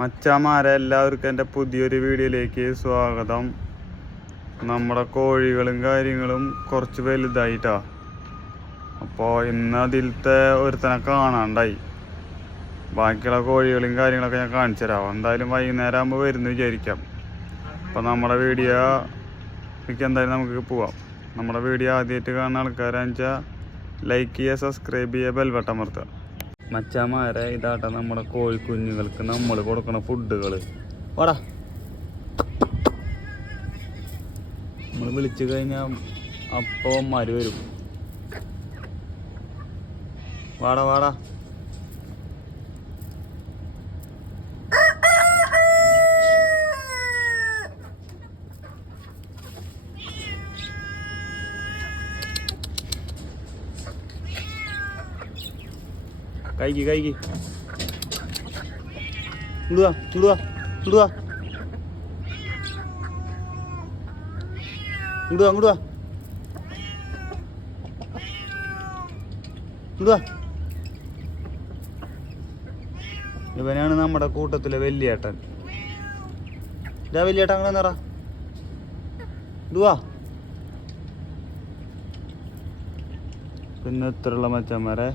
മച്ചാമാരെ എല്ലാവർക്കും എന്റെ പുതിയൊരു വീഡിയോയിലേക്ക് സ്വാഗതം. നമ്മുടെ കോഴികളും കാര്യങ്ങളും കുറച്ച് വലുതായിട്ടാ. അപ്പോൾ ഇന്ന് അതിലത്തെ ഒരുത്തനെ കാണാണ്ടായി. ബാക്കിയുള്ള കോഴികളും കാര്യങ്ങളൊക്കെ ഞാൻ കാണിച്ചു തരാം. എന്തായാലും വൈകുന്നേരം ആകുമ്പോൾ വരുന്നു വിചാരിക്കാം. അപ്പോൾ നമ്മുടെ വീഡിയോ എന്തായാലും നമുക്ക് പോവാം. നമ്മുടെ വീഡിയോ ആദ്യമായിട്ട് കാണുന്ന ആൾക്കാരാണെന്ന് വെച്ചാൽ ലൈക്ക് ചെയ്യുക സബ്സ്ക്രൈബ് ചെയ്യുക ബെൽബട്ടൺ അമർത്തുക. മച്ചാമാരെ ഇതാട്ട നമ്മുടെ കോഴിക്കുഞ്ഞുങ്ങൾക്ക് നമ്മൾ കൊടുക്കണ ഫുഡുകൾ വാടാ. നമ്മൾ വിളിച്ചു കഴിഞ്ഞാൽ അപ്പോൾ മരു വരും. വാടാ വാടാ. കൈക്ക് കൈക്ക് ഇടുക ഇടുക ഇടുക ഇടുക ഇടുക ഇടുക ഇവനാണ് നമ്മുടെ കൂട്ടത്തിലെ വലിയേട്ടൻ. ഇതാ വലിയേട്ടൻ അങ്ങനെ നിറ ഇടുവാ പിന്നെ ഇത്രയുള്ള മച്ചന്മാരെ.